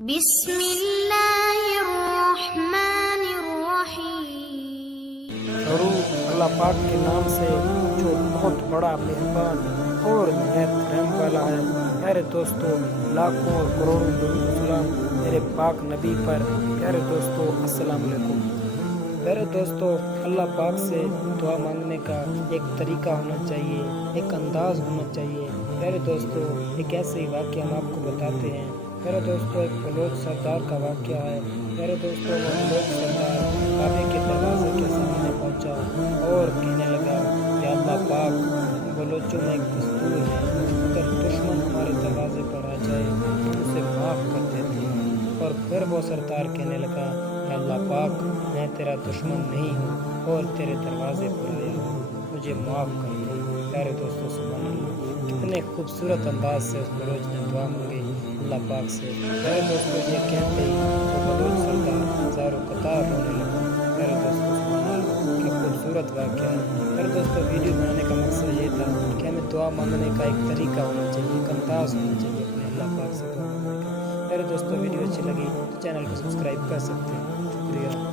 بسم اللہ الرحمن الرحیم۔ شروع اللہ پاک کے نام سے جو بہت بڑا مہربان اور نہایت رحم والا ہے۔ پیارے دوستو، لاکھوں اور کروڑوں درود و سلام میرے پاک نبی پر۔ پیارے دوستو، السلام علیکم۔ پیارے دوستو، اللہ پاک سے دعا مانگنے کا ایک طریقہ ہونا چاہیے، ایک انداز ہونا چاہیے۔ پیارے دوستو، ایک ایسے ہی واقعہ ہم آپ کو بتاتے ہیں۔ پیارے دوستو، ایک بلوچ سردار کا واقعہ ہے۔ پیارے دوستو، وہ بلوچ سردار کعبے کے دروازے کے سامنے پہنچا اور کہنے لگا، یا اللہ پاک، بلوچوں میں ایک دستور ہے، اگر دشمن ہمارے دروازے پر آ جائے تو اسے معاف کر دیتے ہیں۔ اور پھر وہ سردار کہنے لگا، یا اللہ پاک، میں تیرا دشمن نہیں ہوں اور تیرے دروازے پر آیا ہوں، مجھے معاف کر دے۔ پیارے دوستو، سبحان اللہ، کتنے خوبصورت انداز سے اس بلوچ نے دعا مانگی اللہ پاک سے۔ پیارے دوستو، یہ کہتے ہی وہ بلوچ سردار ہزاروں قطار رونے لگا۔ پیارے دوستو، سبحان اللہ، کیا خوبصورت واقعہ ہے۔ پیارے دوستو، ویڈیو بنانے کا مقصد یہ تھا کہ ہمیں دعا مانگنے کا ایک طریقہ ہونا چاہیے، ایک انداز ہونا چاہیے اپنے اللہ پاک سے دعا مانگنے کا۔ پیارے دوستو، ویڈیو اچھی لگی تو چینل کو سبسکرائب کر سکتے ہیں۔ شکریہ۔